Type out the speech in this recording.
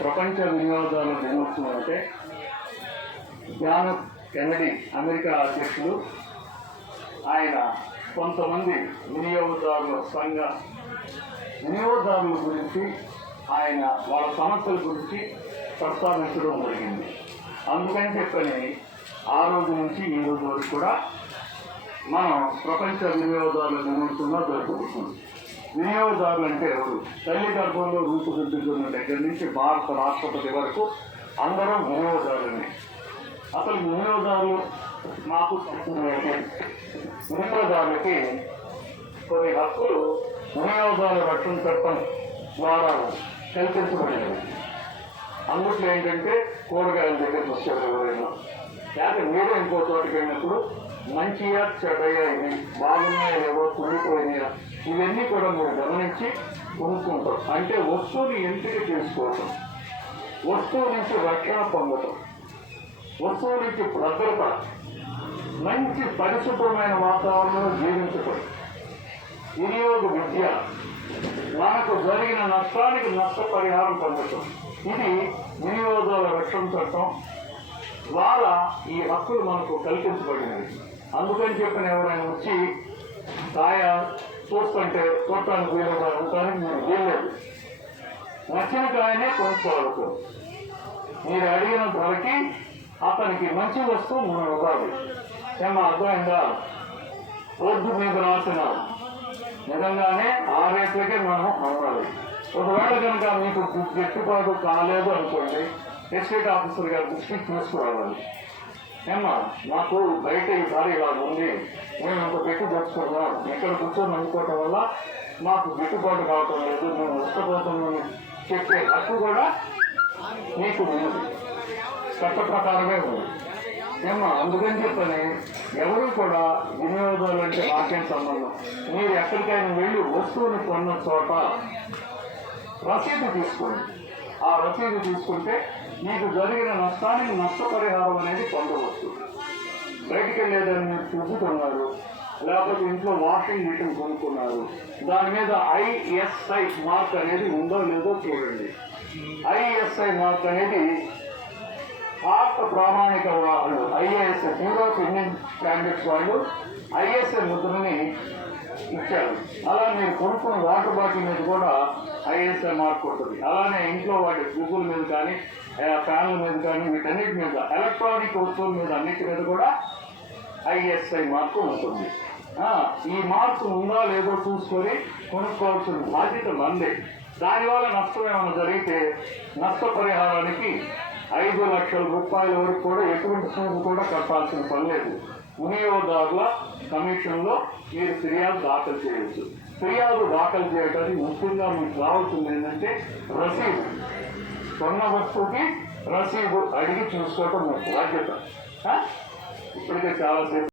ప్రపంచ వినియోగదారుల దినోత్సవం అంటే జాన్ కెనడీ అమెరికా అధ్యక్షుడు ఆయన కొంతమంది వినియోగదారుల సంఘ వినియోగదారుల గురించి ఆయన వాళ్ళ సమస్యల గురించి ప్రస్తావించడం జరిగింది. అందుకని చెప్పని ఆ రోజు నుంచి ఈ రోజు వరకు కూడా మనం ప్రపంచ వినియోగదారుల దినోత్సవంగా జరుపుకుంటున్నాం. వినియోగదారులు అంటే ఎవరు? తల్లి గర్భంలో రూపుదిద్దుకున్న దగ్గర నుంచి భారత రాష్ట్రపతి వరకు అందరం వినియోగదారులనే అసలు వినియోగదారులు మాకు వినియోగదారులకి కొన్ని హక్కులు వినియోగదారుల రక్షణ చట్టం ద్వారా కల్పించబడినవి. అందుట్లో ఏంటంటే కూరగాయల దగ్గర వచ్చారు ఎవరైనా. లేకపోతే మీరు ఇంకో చోటకి వెళ్ళినప్పుడు మంచిగా చెడ్డగా ఇవి బాగున్నాయా లేవో కుళ్ళిపోయినాయా ఇవన్నీ కూడా మీరు గమనించి కొనుక్కుంటాం. అంటే వస్తువుని ఎంపిక చేసుకోవటం వస్తువు నుంచి రక్షణ పొందటం వస్తువు నుంచి భద్రత మంచి పరిశుభ్రమైన వాతావరణంలో జీవించటం వినియోగ విద్య మనకు జరిగిన నష్టానికి నష్టపరిహారం పొందటం. ఇది వినియోగాల రక్షణ చట్టం. ద్వారా ఈ హక్కులు మనకు కల్పించబడినవి. అందుకని చెప్పిన ఎవరైనా వచ్చి కాయ చూస్తుంటే చూడటానికి వీలుగా ఉండటానికి మీరు వీల్లేదు. నచ్చిన కాయనే కొనుక్కోవచ్చు మీరు అడిగిన ధరకి అతనికి మంచి వస్తువు మనం ఇవ్వాలి ఏమో అర్థమైందా? రోడ్డు మీద రాసిన నిజంగానే ఆ రేట్లకే మనం అమ్మాలి. ఒకవేళ కనుక మీకు గిట్టుబాటు కాలేదు అనుకోండి ఎస్టేట్ ఆఫీసర్ గారి దృష్టికి తీసుకురావాలి ఏమ్మా నాకు బయట ఈ దారి ఇలా ఉంది. మేము ఇంత పెట్టి తెచ్చుకున్నాం ఇక్కడ కూర్చొని అనుకోవటం వల్ల మాకు గిట్టుబాటు కావటం లేదు. మేము నష్టపోతున్నామని చెప్పే హక్కు కూడా మీకు ఉంది. చట్ట ప్రకారమే ఉంది. ఏమో అందుకని చెప్పని ఎవరు కూడా వినియోగదారులు అంటే నాకేం సంబంధం? మీరు ఎక్కడికైనా వెళ్ళి వస్తువుని కొన్న చోట రసీదు తీసుకోండి. ఆ రసీదు తీసుకుంటే మీకు జరిగిన నష్టానికి నష్టపరిహారం అనేది పొందవచ్చు. బయటికి వెళ్ళేదాన్ని మీరు చూపుతున్నారు లేకపోతే ఇంట్లో వాషింగ్ మిషన్ కొనుక్కున్నారు. దాని మీద ఐఎస్ఐ మార్క్ అనేది ఉందో లేదో చూడండి. ఐఎస్ఐ మార్క్ అనేది భారత ప్రామాణిక వాళ్ళు IAS bureau of Indian standards వాళ్ళు ఐఎస్ఐ ముద్రని ఇచ్చారు. అలా మీరు కొనుక్కున్న వాటర్ బాటిల్ మీద కూడా ఐఎస్ఐ మార్క్ ఉంటుంది అలానే ఇంట్లో వాటి గూగుల్ మీద కానీ ఫ్యాన్ల మీద కానీ వీటన్నిటి మీద ఎలక్ట్రానిక్ వస్తువుల మీద అన్నిటి మీద కూడా ఐఎస్ఐ మార్కు ఉంటుంది. ఈ మార్క్స్ ఉందా లేదో చూసుకొని కొనుక్కోవాల్సిన బాధ్యత మందే. దానివల్ల నష్టం ఏమైనా జరిగితే నష్టపరిహారానికి ఐదు లక్షల రూపాయల వరకు కూడా ఎటువంటి సూపు కూడా కట్టాల్సిన పని లేదు. వినియోగదారుల కమిషన్లో మీరు ఫిర్యాదు దాఖలు చేయవచ్చు. ఫిర్యాదు దాఖలు చేయడానికి ముఖ్యంగా మీకు రావాల్సింది ఏంటంటే రసీదు. కొన్న వస్తువుకి రసీదు అడిగి చూసుకోవటం బాధ్యత. ఇప్పటికే చాలాసేపు